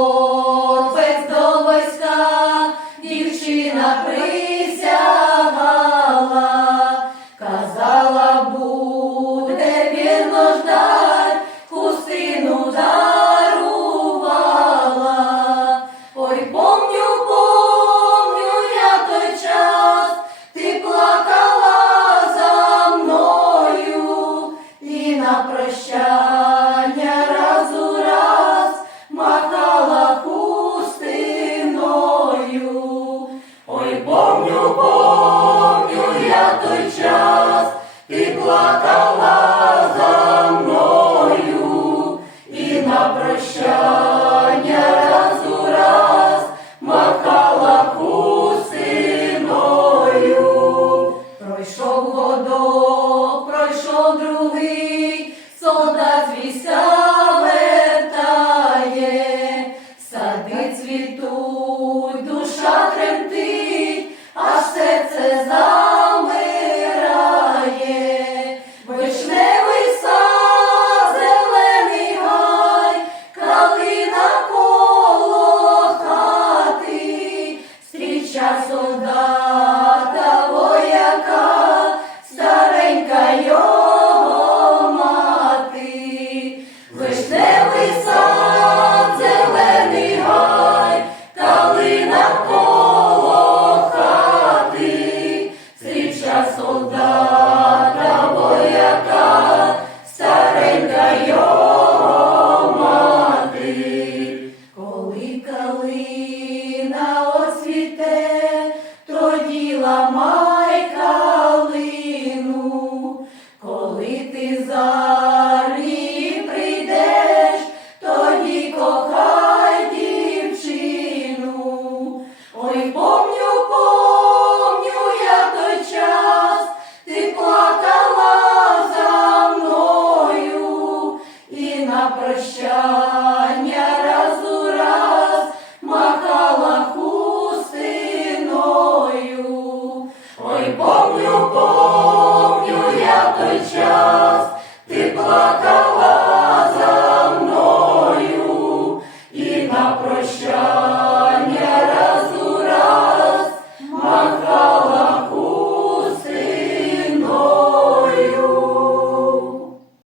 Lord. той час ти плакала. ламай калину, коли ти за. Помню, помню я той час, ти плакав.